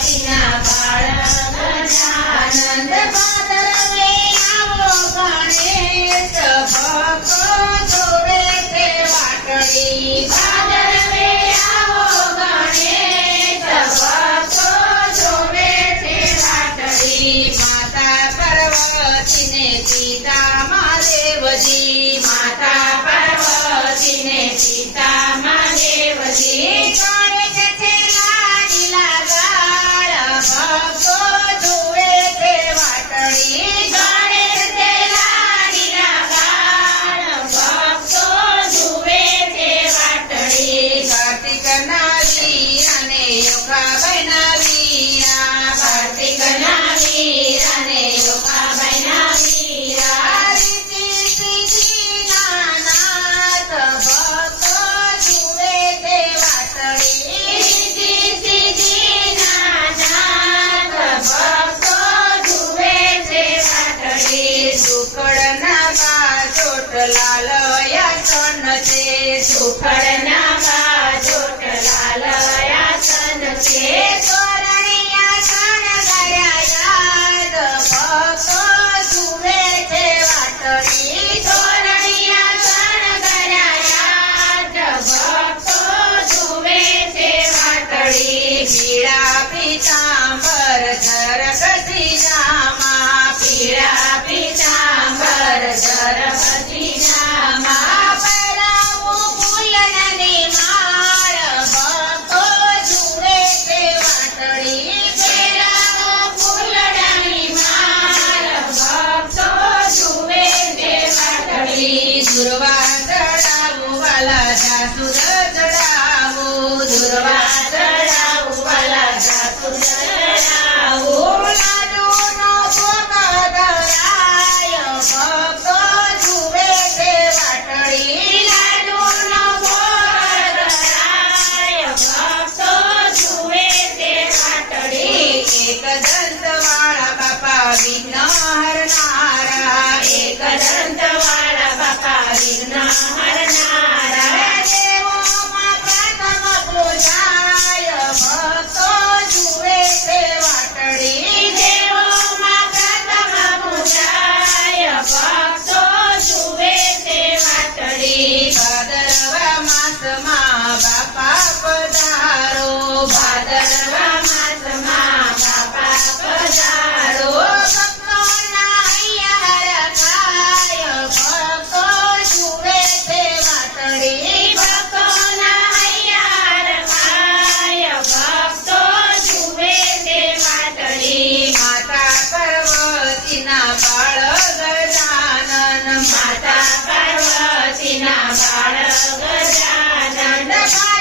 પાર્વતીના બાળ આનંદ ભાદરવે આવો માતા પાર્વતીને સીતા મહાદેવજી માતા પાર્વતીને સીતા મહાદેવજી છે સુખડના બાજોટ લાલયાસન છે તોરણિયા શણગાર્યા યાદ ભક્તો જુએ છે વાટડી તોરણિયા શણગાર્યા યાદ ભક્તો જુએ છે વાટડી પીળા પીતાંબર ઝરકતી જામા પીળા બાપા એક દંતવાળા બાપા વિઘ્ન હરનારા દેવોમાં પ્રથમ પૂજાય ભક્તો જુએ તે વાટડી ભાદરવા માસમાં બાપા પધારો ભાદરવા માસમાં Bada Gajanan Mata Parvati Na Bada Gajanan